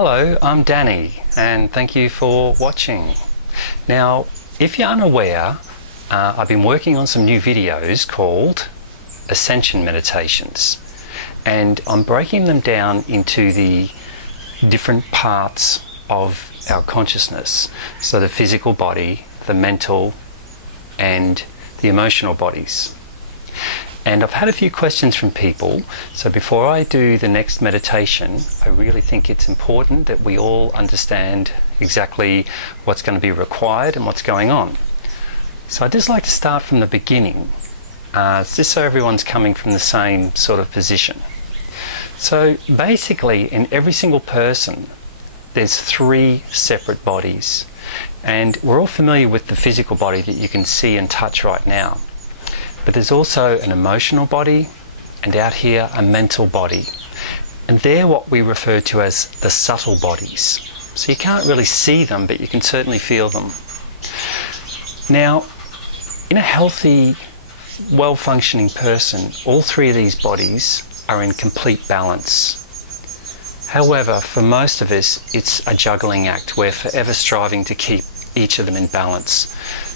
Hello, I'm Danny and thank you for watching. Now, if you're unaware, I've been working on some new videos called Ascension Meditations, and I'm breaking them down into the different parts of our consciousness. So the physical body, the mental and the emotional bodies. And I've had a few questions from people, so before I do the next meditation, I really think it's important that we all understand exactly what's going to be required and what's going on. So I'd just like to start from the beginning, just so everyone's coming from the same sort of position. So basically, in every single person, there's 3 separate bodies. And we're all familiar with the physical body that you can see and touch right now. But there's also an emotional body, and out here a mental body. And they're what we refer to as the subtle bodies. So you can't really see them, but you can certainly feel them. Now, in a healthy, well-functioning person, all 3 of these bodies are in complete balance. However, for most of us, it's a juggling act. We're forever striving to keep each of them in balance.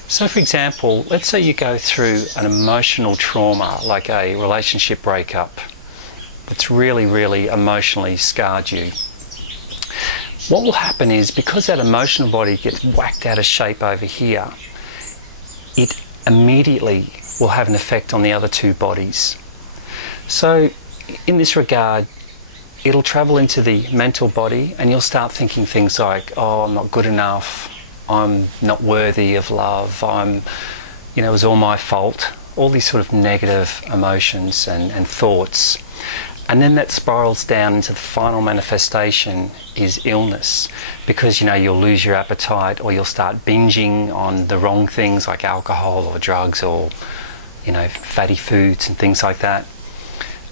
So for example, let's say you go through an emotional trauma, like a relationship breakup, that's really, really emotionally scarred you. What will happen is, because that emotional body gets whacked out of shape over here, it immediately will have an effect on the other 2 bodies. So in this regard, it'll travel into the mental body and you'll start thinking things like, oh, I'm not good enough, I'm not worthy of love, it was all my fault. All these sort of negative emotions and thoughts. And then that spirals down into the final manifestation is illness, because you'll lose your appetite, or you'll start binging on the wrong things like alcohol or drugs or fatty foods and things like that,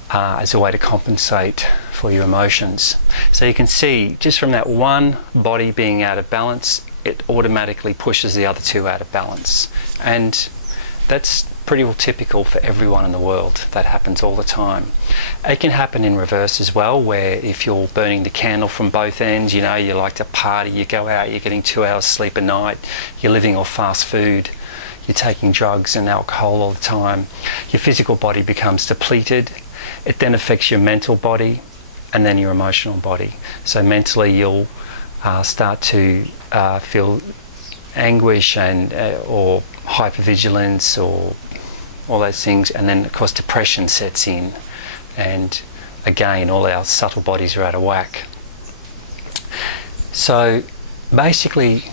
as a way to compensate for your emotions. So you can see, just from that one body being out of balance, it automatically pushes the other 2 out of balance. And that's pretty well typical for everyone in the world. That happens all the time. It can happen in reverse as well, where if you're burning the candle from both ends, you like to party, you go out, you're getting 2 hours sleep a night, you're living off fast food, you're taking drugs and alcohol all the time, your physical body becomes depleted. It then affects your mental body and then your emotional body. So mentally you'll start to feel anguish and or hypervigilance or all those things, and then of course depression sets in, and again all our subtle bodies are out of whack. So basically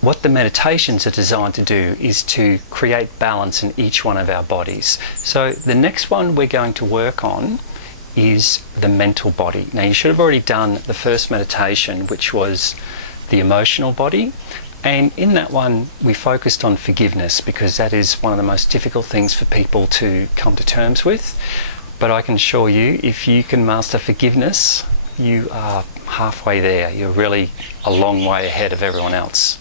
what the meditations are designed to do is to create balance in each one of our bodies. So the next one we're going to work on is the mental body. Now you should have already done the first meditation, which was the emotional body, and in that one we focused on forgiveness, because that is one of the most difficult things for people to come to terms with. But I can assure you, if you can master forgiveness, you are halfway there. You're really a long way ahead of everyone else.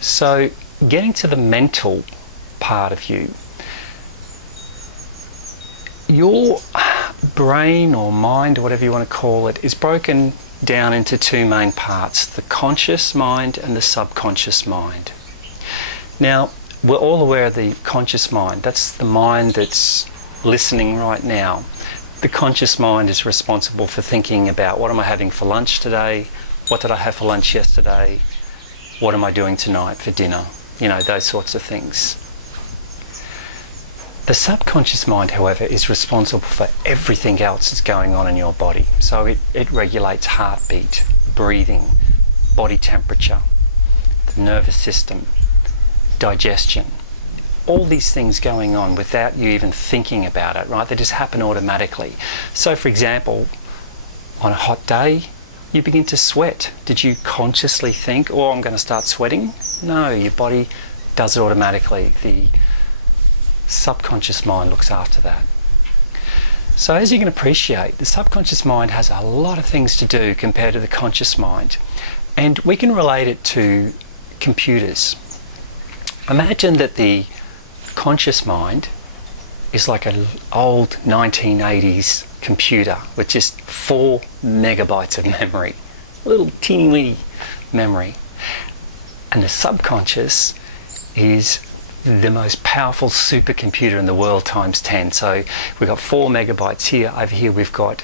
So getting to the mental part of you, your brain or mind, or whatever you want to call it, is broken down into 2 main parts: the conscious mind and the subconscious mind. Now, we're all aware of the conscious mind. That's the mind that's listening right now. The conscious mind is responsible for thinking about, what am I having for lunch today? What did I have for lunch yesterday? What am I doing tonight for dinner? Those sorts of things. The subconscious mind, however, is responsible for everything else that's going on in your body. So it regulates heartbeat, breathing, body temperature, the nervous system, digestion. All these things going on without you even thinking about it, right? They just happen automatically. So for example, on a hot day, you begin to sweat. Did you consciously think, oh, I'm going to start sweating? No, your body does it automatically. The subconscious mind looks after that. So as you can appreciate, the subconscious mind has a lot of things to do compared to the conscious mind, and we can relate it to computers. Imagine that the conscious mind is like an old 1980s computer with just 4 megabytes of memory. little teeny weeny memory. And the subconscious is the most powerful supercomputer in the world times 10. So we've got 4 megabytes here. Over here we've got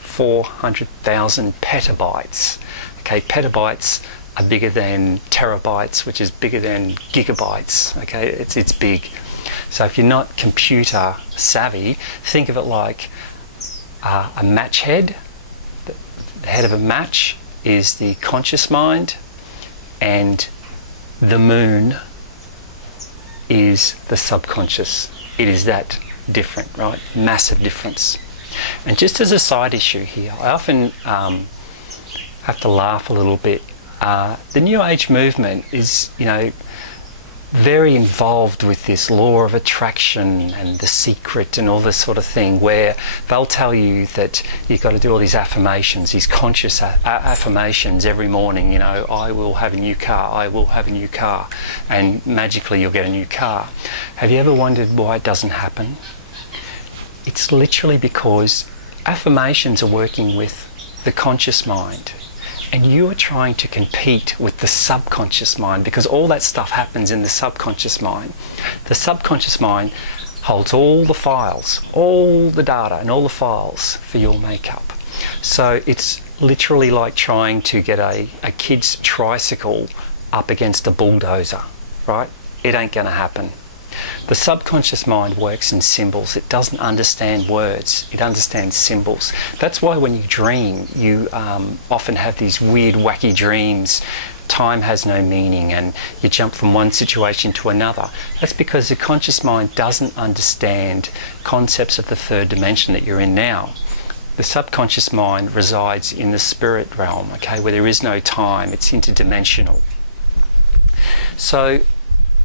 400,000 petabytes. Okay, petabytes are bigger than terabytes, which is bigger than gigabytes. Okay, it's big. So if you're not computer savvy, think of it like a match head. The head of a match is the conscious mind, and the moon is the subconscious. It is that different, right? Massive difference. And just as a side issue here, I often have to laugh a little bit. The New Age movement is, very involved with this law of attraction and the secret and all this sort of thing, where they'll tell you that you've got to do all these affirmations, these conscious affirmations every morning. I will have a new car, I will have a new car, and magically you'll get a new car. Have you ever wondered why it doesn't happen? It's literally because affirmations are working with the conscious mind, and you are trying to compete with the subconscious mind, because all that stuff happens in the subconscious mind. The subconscious mind holds all the files, all the data and all the files for your makeup. So it's literally like trying to get a kid's tricycle up against a bulldozer, right? It ain't gonna happen. The subconscious mind works in symbols. It doesn't understand words. It understands symbols. That's why when you dream, you often have these weird, wacky dreams. Time has no meaning, and you jump from one situation to another. That's because the conscious mind doesn't understand concepts of the third dimension that you're in now. The subconscious mind resides in the spirit realm, okay, where there is no time. It's interdimensional. So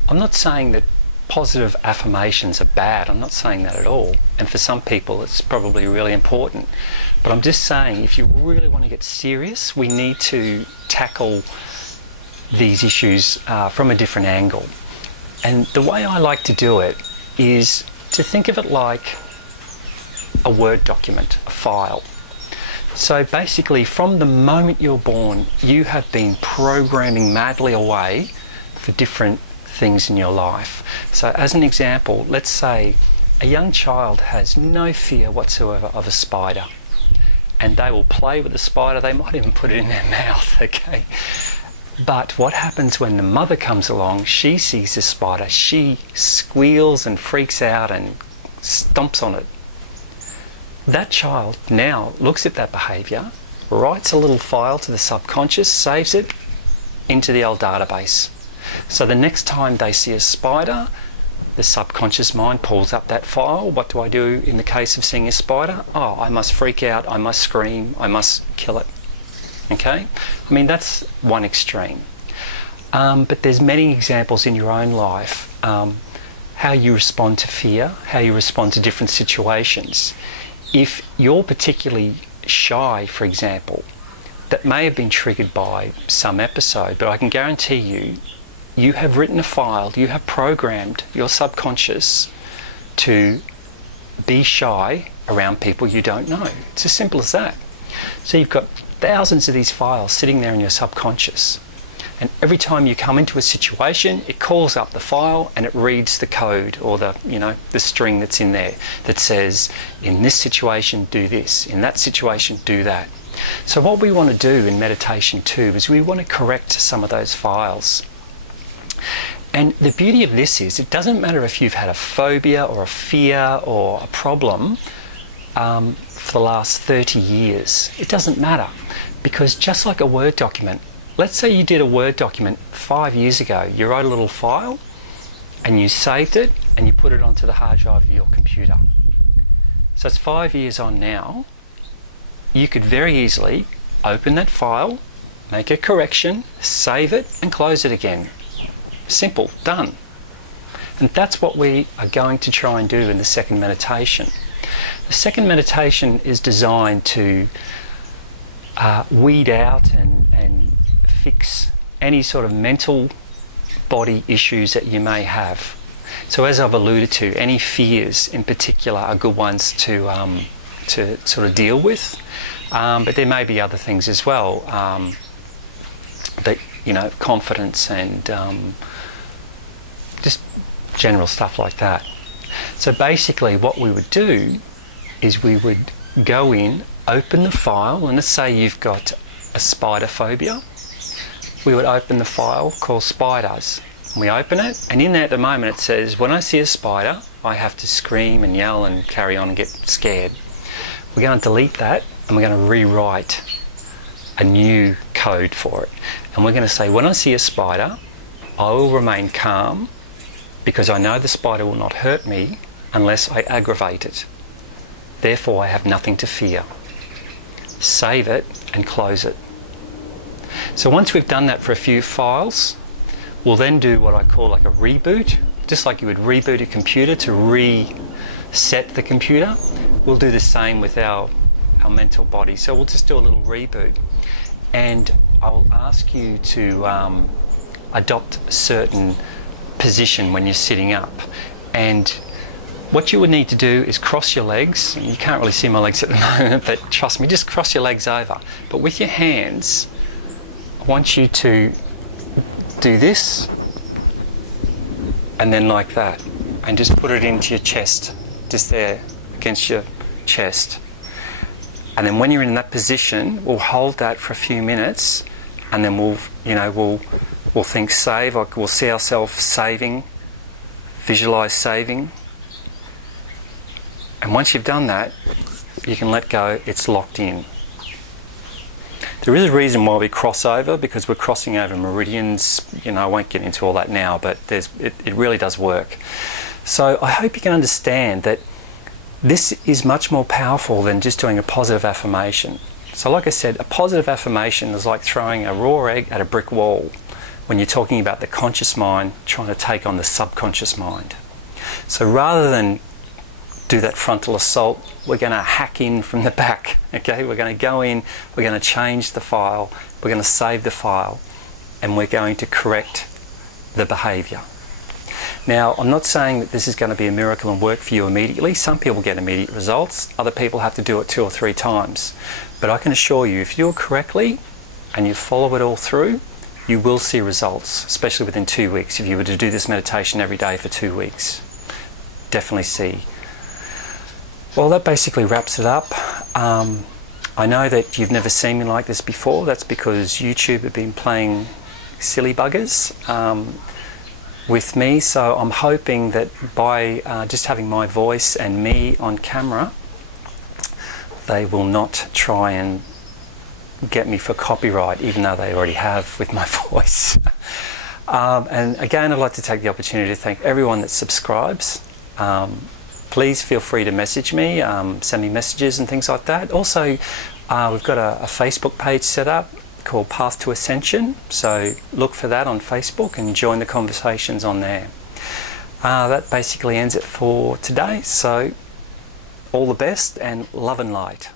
I'm not saying that positive affirmations are bad. I'm not saying that at all. And for some people it's probably really important. But I'm just saying, if you really want to get serious, we need to tackle these issues from a different angle. And the way I like to do it is to think of it like a Word document, a file. So basically, from the moment you're born, you have been programming madly away for different things in your life. So as an example, let's say a young child has no fear whatsoever of a spider, and they will play with the spider. They might even put it in their mouth, okay? But what happens when the mother comes along? She sees the spider, she squeals and freaks out and stomps on it. That child now looks at that behavior, writes a little file to the subconscious, saves it into the old database. So the next time they see a spider, the subconscious mind pulls up that file. What do I do in the case of seeing a spider? Oh, I must freak out, I must scream, I must kill it. Okay? I mean, that's one extreme. But there's many examples in your own life, how you respond to fear, how you respond to different situations. If you're particularly shy, for example, that may have been triggered by some episode, but I can guarantee you, you have written a file, you have programmed your subconscious to be shy around people you don't know. It's as simple as that. So you've got thousands of these files sitting there in your subconscious. And every time you come into a situation, it calls up the file and it reads the code, or the string that's in there that says, in this situation, do this, in that situation, do that. So what we want to do in meditation too is we want to correct some of those files. And the beauty of this is, it doesn't matter if you've had a phobia or a fear or a problem for the last 30 years. It doesn't matter, because just like a Word document, let's say you did a Word document 5 years ago, you wrote a little file and you saved it and you put it onto the hard drive of your computer. So it's 5 years on now. You could very easily open that file, make a correction, save it and close it again. Simple, done. And that's what we are going to try and do in the second meditation. The second meditation is designed to weed out and fix any sort of mental body issues that you may have. So as I've alluded to, any fears in particular are good ones to sort of deal with, but there may be other things as well. you know, confidence and just general stuff like that. So basically what we would do is we would go in, open the file, and let's say you've got a spider phobia. We would open the file called spiders. We open it, and in there at the moment it says, when I see a spider, I have to scream and yell and carry on and get scared. We're going to delete that, and we're going to rewrite a new code for it. And we're going to say, when I see a spider, I will remain calm because I know the spider will not hurt me unless I aggravate it. Therefore, I have nothing to fear. Save it and close it. So once we've done that for a few files, we'll then do what I call like a reboot. Just like you would reboot a computer to reset the computer, we'll do the same with our mental body. So we'll just do a little reboot. And I'll ask you to adopt a certain position when you're sitting up. And what you would need to do is cross your legs. You can't really see my legs at the moment, but trust me, just cross your legs over. But with your hands, I want you to do this, and then like that, and just put it into your chest, just there against your chest. And then when you're in that position, we'll hold that for a few minutes, and then we'll think save, like we'll see ourselves saving, visualize saving. And once you've done that, you can let go, it's locked in. There is a reason why we cross over, because we're crossing over meridians. You know, I won't get into all that now, but it really does work. So I hope you can understand that this is much more powerful than just doing a positive affirmation. So like I said, a positive affirmation is like throwing a raw egg at a brick wall when you're talking about the conscious mind trying to take on the subconscious mind. So rather than do that frontal assault, we're going to hack in from the back. Okay, we're going to go in, we're going to change the file, we're going to save the file, and we're going to correct the behavior. Now, I'm not saying that this is going to be a miracle and work for you immediately. Some people get immediate results, other people have to do it 2 or 3 times. But I can assure you, if you do it correctly and you follow it all through, you will see results, especially within 2 weeks. If you were to do this meditation every day for 2 weeks, definitely see. Well, that basically wraps it up. I know that you've never seen me like this before. That's because YouTube have been playing silly buggers with me. So I'm hoping that by just having my voice and me on camera, they will not try and get me for copyright, even though they already have with my voice. And again, I'd like to take the opportunity to thank everyone that subscribes. Please feel free to message me, send me messages and things like that. Also, we've got a Facebook page set up called Path to Ascension, so look for that on Facebook and join the conversations on there. That basically ends it for today, so all the best and love and light.